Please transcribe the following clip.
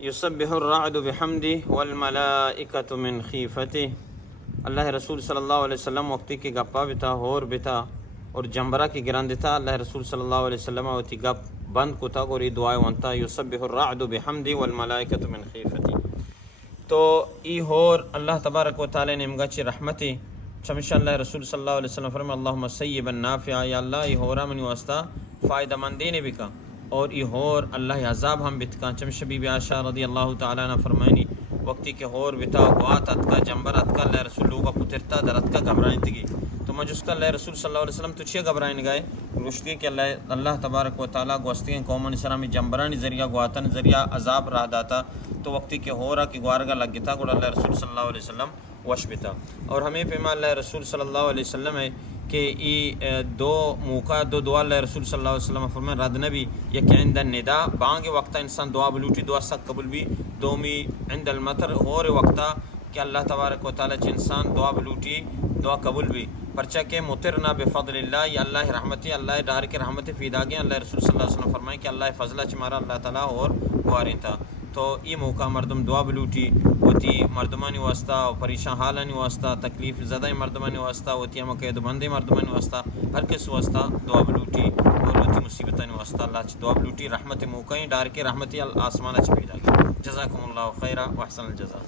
یسبح الرعد بحمدہ والملائکۃ من خیفتہ۔ اللہ رسول صلی اللہ علیہ وسلم وقتی کی گپا بتا ہور بتا اور جمبرا کی گران دیتا اللہ رسول صلی اللہ علیہ وسلم ہوتی گپ بند کتا اور یہ دعائیں ونتا یسبح الرعد بحمدہ والملائکۃ من خیفتہ۔ تو ای ہور اللہ تبارک و تعالی نے مگا چی رحمتی چمشہ اللہ رسول صلی اللہ علیہ وسلم فرمائے اللہم سیبا نافعا، یا اللہ ای ہورا منی واسطہ فائدہ مندین بکا اور ای ہور اللہ عذاب ہم بتکا۔ چمشہ بی بی عائشہ رضی اللہ تعالی عنہ فرمائنی وقتی کہ ہور بتا گوات اتکا جمبر اتکا اللہ رسول لوگا پترتا در اتکا گھبرائیں تگی تو مجھس کا اللہ رسول صلی اللہ علیہ وسلم تو چھے گھبرائیں گئے گوشتی کہ اللہ تبارک و تعالیٰ گوستگیں قومن سرامی جمبرانی ذریعہ گواتن ذریعہ عذاب رہ داتا تو وقتی کہ ہورا کی گوارگا لگ گتا گوڑا اللہ رسول صلی اللہ علیہ وسلم وش بتا۔ اور ہمیں پیما اللہ رسول صلی اللہ علیہ وسلم ہے کہ ای دو موقع دو دعا اللہ رسول صلی اللہ علیہ وسلم فرمائے رد نبی یک عند الندا بانگ وقتا انسان دعا بلوٹی دعا سک قبول بھی، دومی عند المطر ہور وقتا کہ اللہ تبارک و تعالیٰ چ انسان دعا بلوٹی دعا قبول بھی پرچہ کہ مطرنا بفضل اللہ یا اللہ رحمتی اللہ ڈار کے رحمت فیدا گئے۔ اللہ رسول صلی اللہ علیہ وسلم فرمائے کہ اللہ فضلہ چمارا اللہ تعالیٰ اور گواریں تھا تو یہ موقع مردم دعا بلوٹی ہوتی مردمانی واسطہ اور پریشان حالانی واسطہ تکلیف زدہ مردمانی واسطہ ہوتی ہم قید بندے مردمانی واسطہ ہر کس واسطہ دعا بلوٹی اور ہوتی مصیبتانی واسطہ اللہ دعا بلوٹی رحمت موقعیں ڈار کے رحمتی آسمانہ پیدا گئے۔ جزاکم اللہ خیرہ و احسن الجزا۔